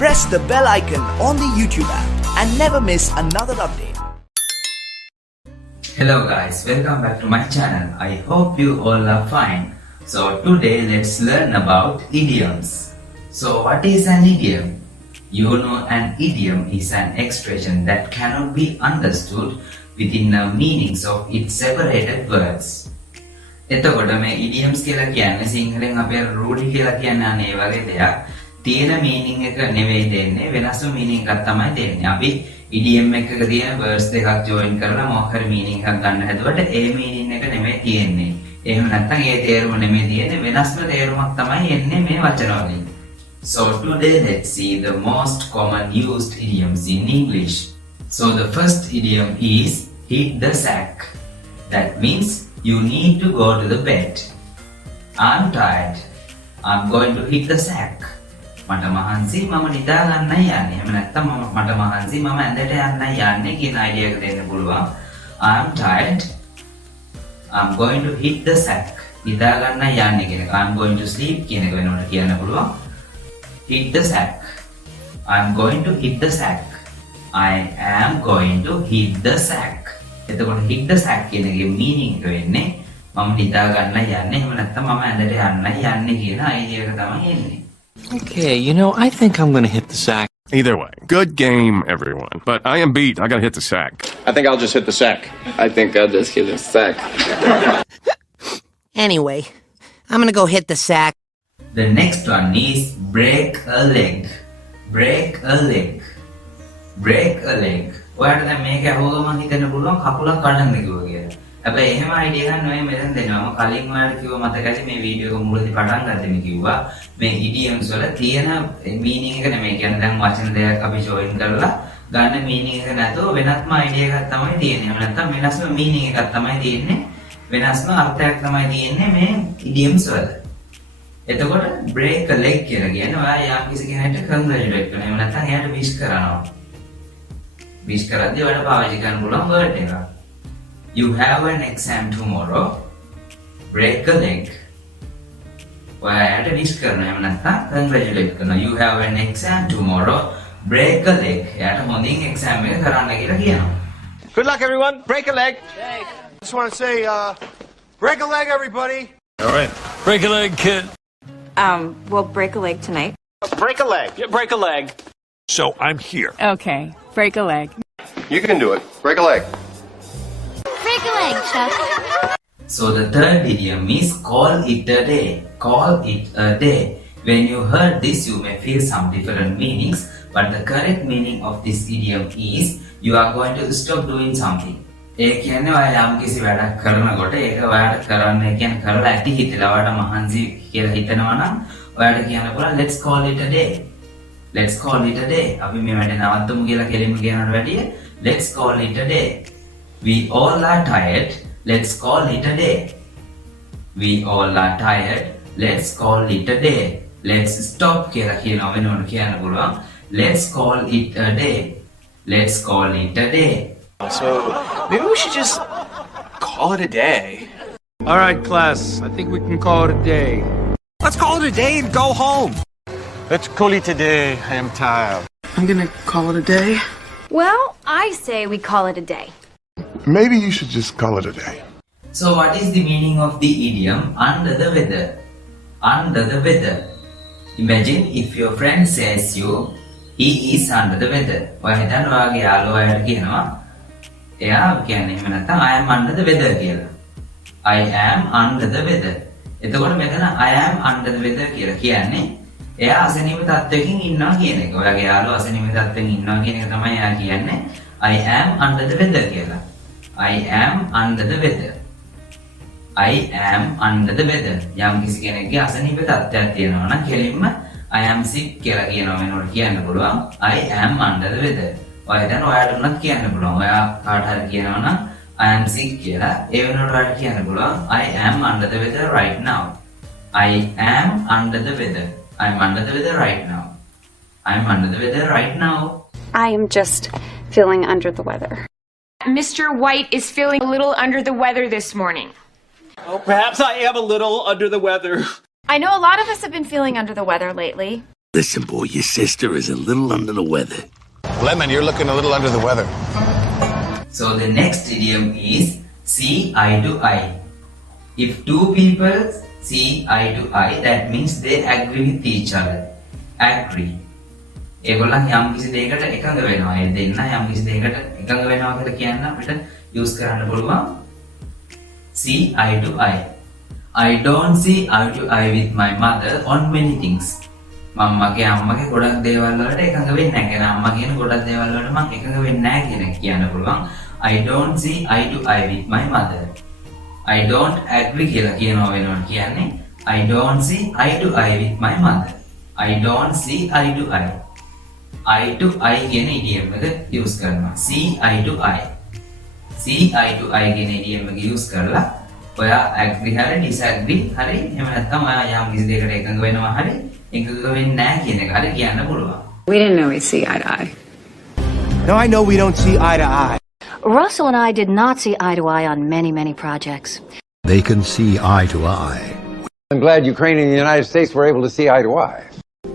press the bell icon on the YouTube app and never miss another update. Hello guys, welcome back to my channel. I hope you all are fine. So today let's learn about idioms. So what is an idiom? You know, an idiom is an expression that cannot be understood within the meanings of its separated words. එතකොට මේ idioms කියලා කියන්නේ සිංහලෙන් අපි රූಢි කියලා කියන්නේ අනේ වගේ දෙයක්. තියෙන meaning එක නෙවෙයි දෙන්නේ, වෙනස්ම meaning එකක් තමයි දෙන්නේ. අපි idiom එකක තියෙන words දෙකක් join කරලා මොකක් හරි meaning එකක් ගන්න හැදුවට ඒ meaning එක නෙමෙයි තියෙන්නේ. එහෙම නැත්නම් ඒ තේරුම නෙමෙයි තියෙන්නේ, වෙනස්ම තේරුමක් තමයි එන්නේ මේ වචන වලින්. So today let's see the most common used idioms in English. So the first idiom is hit the sack. That means you need to go to the bed. I'm tired. I'm going to hit the sack. මට මහන්සි මම නිදා ගන්නයි යන්නේ. එහෙම නැත්නම් මට මහන්සි මම ඇඳට යන්නයි යන්නේ කියන idea එක දෙන්න පුළුවන්. I'm tired. I'm going to hit the sack. නිදා ගන්නයි යන්නේ කියන එක. I'm going to sleep කියන එක වෙනකොට කියන්න පුළුවන්. Hit the sack. I'm going to hit the sack. I am going to hit the sack. එතකොට hit the sack කියන එකේ meaning එක වෙන්නේ මම නිදා ගන්නයි යන්නේ. එහෙම නැත්නම් මම ඇඳට යන්නයි යන්නේ කියන idea එක තමයි එන්නේ. Okay, I think I'm gonna hit the sack. Either way, good game, everyone. But I am beat. I gotta hit the sack. I think I'll just hit the sack. I think I'll just hit the sack. Anyway, I'm gonna go hit the sack. The next one is break a leg. Break a leg. Break a leg. ඔයාලට දැන් මේක අහුවම හිතන්න පුළුවන් කකුලක් කඩන්න කිව්වා කියලා. හැබැයි එහෙම idea එකක් නෙවෙයි මෙතන දෙනවා. මම කලින් ඔයාලට කිව්ව මතකයි මේ වීඩියෝ එක මුලදී පටන් ගත්තම කිව්වා මේ idioms වල තියෙන meaning එක නෙමෙයි කියන්නේ දැන් වචන දෙකක් අපි join කරලා ගන්න meaning එක නැතුව වෙනත්ම idea එකක් තමයි තියෙන්නේ. එහෙම නැත්නම් වෙනස්ම meaning එකක් තමයි තියෙන්නේ. වෙනස්ම අර්ථයක් තමයි තියෙන්නේ මේ idioms වල. එතකොට break a leg කියලා කියන්නේ ඔයා යම් කිසි කෙනෙක්ට congratulate කරනවා. එහෙම නැත්නම් එයාට wish කරනවා. wish කරද්දී ඔයාලට පාවිච්චි කරන්න පුළුවන් word එකක්. You have an exam tomorrow. Break a leg. ඔයාලට wish කරනවා. එහෙම නැත්නම් congratulate කරනවා. You have an exam tomorrow. Break a leg. එයාට හොඳින් exam එක කරන්න කියලා කියනවා. Good luck, everyone. Break a leg. Just want to say, break a leg, everybody. All right. Break a leg, kid. We'll break a leg tonight. Break a leg. Yeah, break a leg. So I'm here. Okay, break a leg. You can do it. Break a leg. Break a leg, Chuck. So the third idiom is call it a day. Call it a day. When you heard this, you may feel some different meanings, but the correct meaning of this idiom is you are going to stop doing something. ඒ කියන්නේ ඔයා යම් කිසි වැඩක් කරනකොට ඒක ඔයාට කරන්න කියන්නේ කරලා ඇති හිතලා ඔයාට මහන්සි කියලා හිතනවා නම් ඔයාට කියන්න පුළුවන් let's call it a day. Let's call it a day. අපි මේ වැඩේ නවත්තමු කියලා කෙලින්ම කියනවට වැඩිය let's call it a day. We all are tired. Let's call it a day. We all are tired. Let's call it a day. Let's stop කියලා කියනවා වෙනවන කියන්න පුළුවන්. Let's call it a day. Let's call it a day. So maybe we should just call it a day. All right, class. I think we can call it a day. Let's call it a day and go home. Let's call it a day. I am tired. I'm gonna call it a day. Well, I say we call it a day. Maybe you should just call it a day. So what is the meaning of the idiom under the weather? Under the weather. Imagine if your friend says you he is under the weather. ඔයා හිතන්න ඔයාගේ යාළුවාට කියනවා එයා කියන්නේ එහෙම නැත්නම් I am under the weather කියලා. I am under the weather. එතකොට මෙතන I am under the weather කියලා කියන්නේ එයා අසනීප තත්ත්වයකින් ඉන්නවා කියන එක. ඔයාගේ යාළුවා අසනීප තත්ත්වයෙන් ඉන්නවා කියන එක තමයි එයා කියන්නේ I am under the weather කියලා. I am under the weather. I am under the weather. යම් කිසි කෙනෙක්ගේ අසනීප තත්ත්වයක් තියෙනවා නම් කෙලින්ම I am sick කියලා කියනවා වෙනකොට කියන්න පුළුවන් I am under the weather. ඔයා දැන් ඔයාට උනත් කියන්න පුළුවන්. ඔයා කාට හරි කියනවා නම් I am sick කියලා ඒ වෙනකොට ඔයාට කියන්න පුළුවන් I am under the weather right now. I am under the weather. I'm under the weather right now. I'm under the weather right now. I am just feeling under the weather. Mr. White is feeling a little under the weather this morning. Oh, perhaps I am a little under the weather. I know a lot of us have been feeling under the weather lately. Listen, boy, your sister is a little under the weather. Lemon, you're looking a little under the weather. So the next idiom is see eye to eye. If two people see eye to eye, that means they agree with each other. Agree. ඒගොල්ලන් යම් කිසි දෙයකට එකඟ වෙනවා. ඒ දෙන්න යම් කිසි දෙයකට එකඟ වෙනවා කියලා කියන්න අපිට use කරන්න පුළුවන් see eye to eye. I don't see eye to eye with my mother on many things. මම මගේ අම්මගේ ගොඩක් දේවල් වලට එකඟ වෙන්නේ නැහැ. කියන අම්මා කියන ගොඩක් දේවල් වලට මම එකඟ වෙන්නේ නැහැ කියන එක කියන්න පුළුවන්. I don't see eye to eye with my mother. I don't agree කියලා කියනවා වෙනවනේ කියන්නේ I don't see eye to eye with my mother. I don't see eye to eye. Eye to eye කියන idiom එක use කරනවා. See eye to eye. See eye to eye කියන idiom එක use කරලා ඔයා agree හරි disagree හරි එහෙම නැත්නම් ඔයා යම් කිසි දෙයකට එකඟ වෙනවා හරි එකඟ වෙන්නේ නැහැ කියන එක හරි කියන්න පුළුවන්. We didn't know we'd see eye to eye. Now I know we don't see eye to eye. Russell and I did not see eye to eye on many, many projects. They can see eye to eye. I'm glad Ukraine and the United States were able to see eye to eye.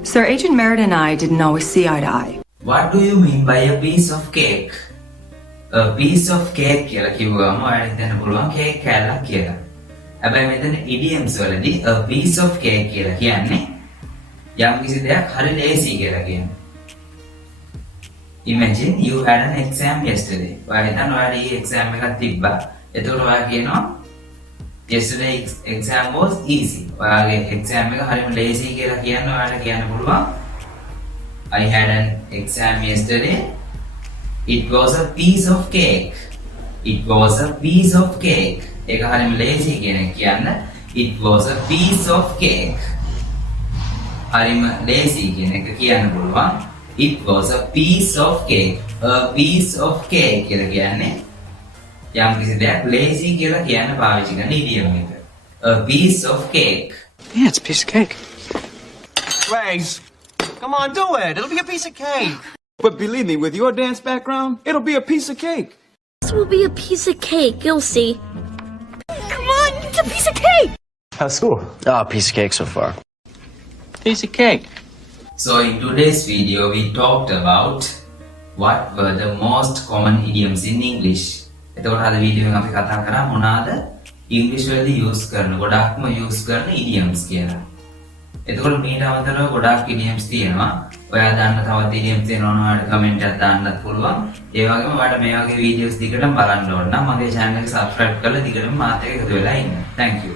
Sir, Agent Merritt and I didn't always see eye to eye. What do you mean by a piece of cake? A piece of cake කියලා කිව්වම ඔයාලට හිතන්න පුළුවන් cake කෑල්ලක් කියලා. හැබැයි මෙතන idioms වලදී a piece of cake කියලා කියන්නේ යම් කිසි දෙයක් හරි ලේසි කියලා කියන්නේ. Imagine you had an exam yesterday. ඔයා හිතන්න ඔයාලට ඊයේ exam එකක් තිබ්බා. එතකොට ඔයා කියනවා yesterday's exam was easy. ඔයාගේ exam එක හරිම lazy කියලා කියන්න ඔයාලට කියන්න පුළුවන් I had an exam yesterday. It was a piece of cake. It was a piece of cake. ඒක හරිම lazy කියන එක කියන්න it was a piece of cake. හරිම lazy කියන එක කියන්න පුළුවන් it was a piece of cake. A piece of cake කියලා කියන්නේ යම් කිසි දෙයක් lazy කියලා කියන්න පාවිච්චි කරන idiom එක. A piece of cake. Yeah, it's a piece of cake. Legs. Come on, do it. It'll be a piece of cake. But believe me, with your dance background, it'll be a piece of cake. This will be a piece of cake, you'll see. Come on, it's a piece of cake! How's school? Oh, a piece of cake so far. Piece of cake. So in today's video we talked about what were the most common idioms in English. එතකොට අද වීඩියෝ එකෙන් අපි කතා කරා මොනවාද ඉංග්‍රීසි වලදී use කරන ගොඩක්ම use කරන idioms කියලා. එතකොට මීට අමතරව ගොඩක් idioms තියෙනවා. ඔයා දන්න තවත් idioms තියෙනවා නම් ඔයාලට comment එකක් දාන්නත් පුළුවන්. ඒ වගේම ඔයාලට මේ වගේ videos දිගටම බලන්න ඕන නම් මගේ channel එක subscribe කරලා දිගටම මාත් එක්ක එකතු වෙලා ඉන්න. Thank you.